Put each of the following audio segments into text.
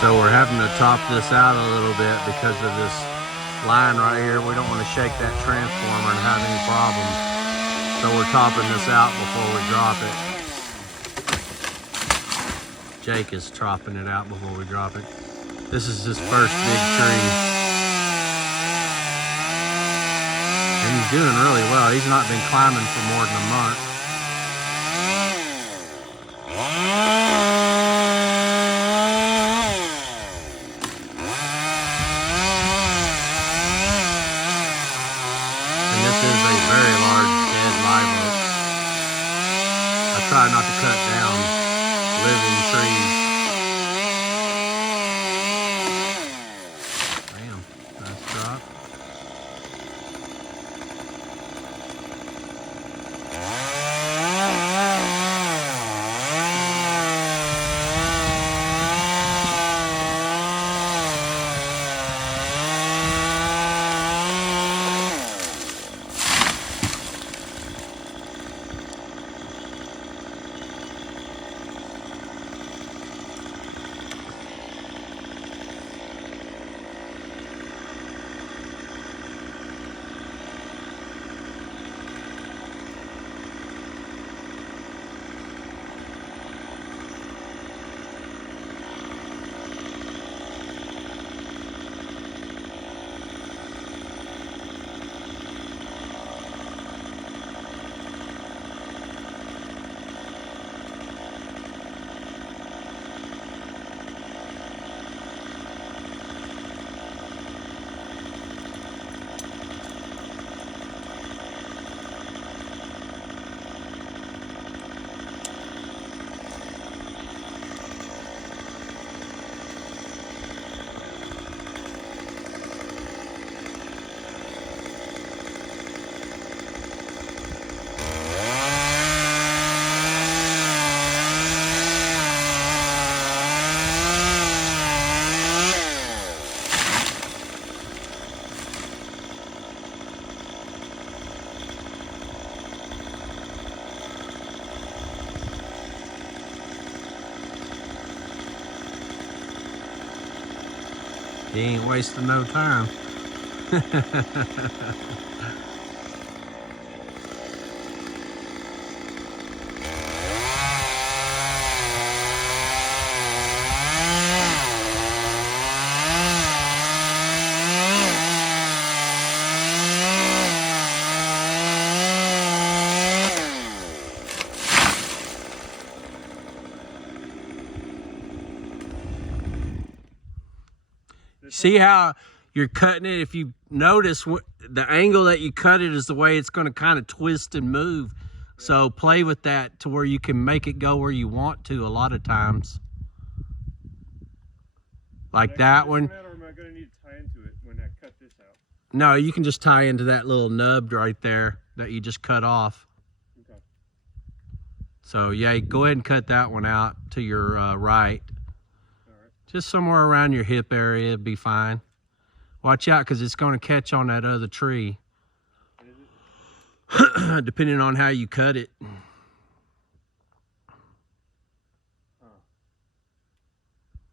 So we're having to top this out a little bit because of this line right here. We don't want to shake that transformer and have any problems. So we're topping this out before we drop it. Jake is topping it out before we drop it. This is his first big tree. And he's doing really well. He's not been climbing for more than a month. Try not to cut down living trees. Bam, nice drop. He ain't wasting no time. See how you're cutting it? If you notice, the angle that you cut it is the way it's going to kind of twist and move. So play with that to where you can make it go where you want to a lot of times. Like that one. Or am I going to need to tie into it when I cut this out? No, you can just tie into that little nub right there that you just cut off. Okay. So yeah, go ahead and cut that one out to your right. Just somewhere around your hip area, be fine. Watch out, because it's going to catch on that other tree. Depending on how you cut it.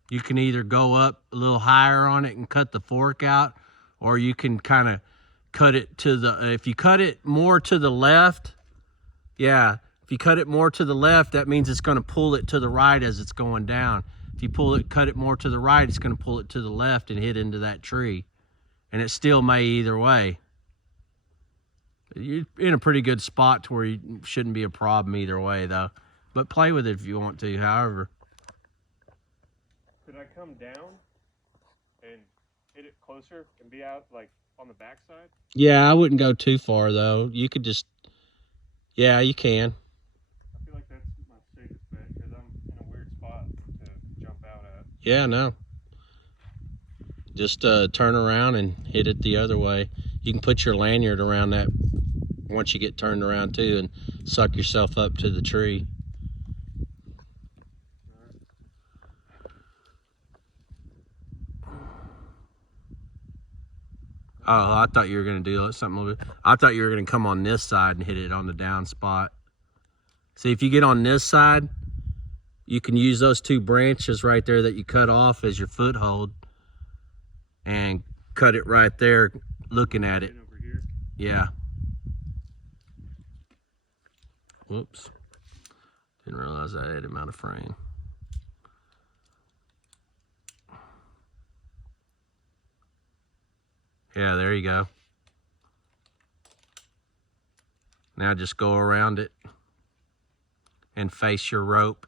You can either go up a little higher on it and cut the fork out, or you can kind of cut it to the, if you cut it more to the left, yeah, if you cut it more to the left, that means it's going to pull it to the right as it's going down. If you cut it more to the right, it's going to pull it to the left and hit into that tree. And it still may either way. You're in a pretty good spot to where you shouldn't be a problem either way, though. But play with it if you want to, however. Could I come down and hit it closer and be out, like, on the backside? Yeah, I wouldn't go too far, though. You could just, yeah, you can. Yeah, no. Just turn around and hit it the other way. You can put your lanyard around that once you get turned around too and suck yourself up to the tree. Oh, I thought you were going to do something a little bit. I thought you were going to come on this side and hit it on the down spot. See, if you get on this side, you can use those 2 branches right there that you cut off as your foothold and cut it right there looking at it. Over here. Yeah. Whoops. Didn't realize I had him out of frame. Yeah, there you go. Now just go around it and face your rope.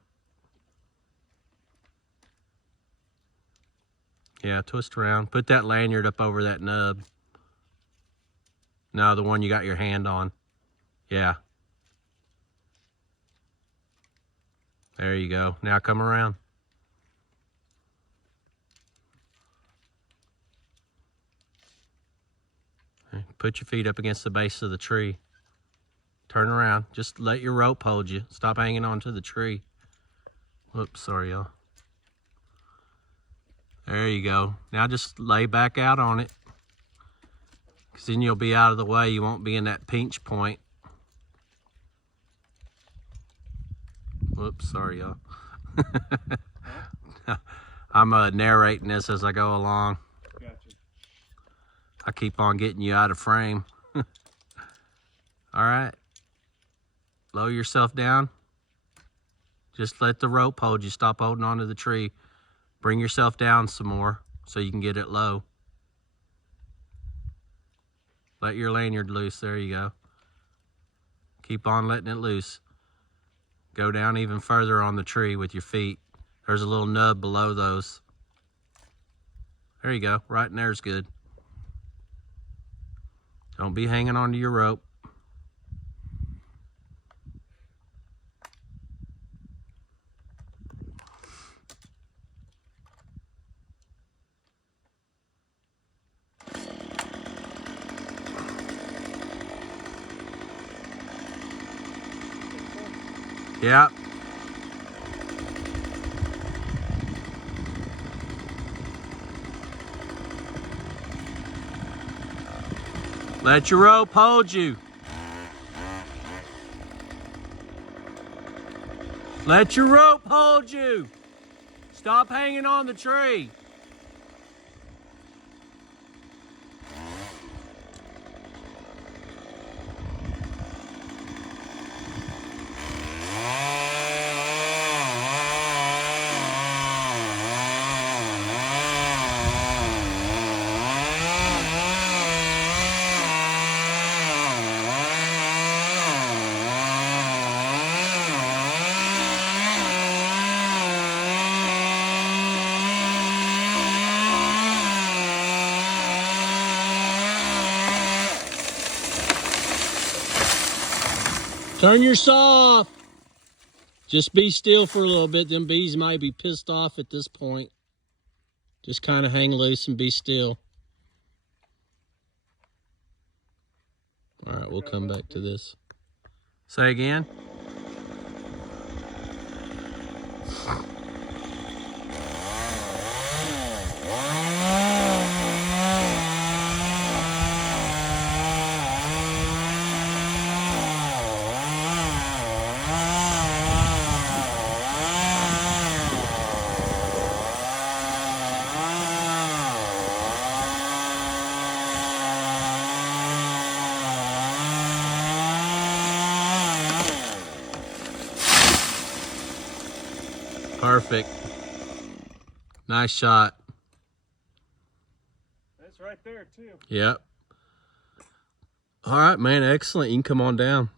Yeah, twist around. Put that lanyard up over that nub. No, the one you got your hand on. Yeah. There you go. Now come around. Okay, put your feet up against the base of the tree. Turn around. Just let your rope hold you. Stop hanging onto the tree. Whoops, sorry, y'all. There you go. Now just lay back out on it. Because then you'll be out of the way. You won't be in that pinch point. Whoops, sorry, y'all. I'm narrating this as I go along. Gotcha. I keep on getting you out of frame. All right. Lower yourself down. Just let the rope hold you. Stop holding onto the tree. Bring yourself down some more so you can get it low. Let your lanyard loose. There you go. Keep on letting it loose. Go down even further on the tree with your feet. There's a little nub below those. There you go. Right in there's good. Don't be hanging onto your rope. Yeah. Let your rope hold you. Let your rope hold you. Stop hanging on the tree. Turn your saw off. Just be still for a little bit. Them bees might be pissed off at this point. Just kind of hang loose and be still. All right, we'll come back to this. Say again. Perfect. Nice shot. That's right there too. Yep. All right, man. Excellent. You can come on down.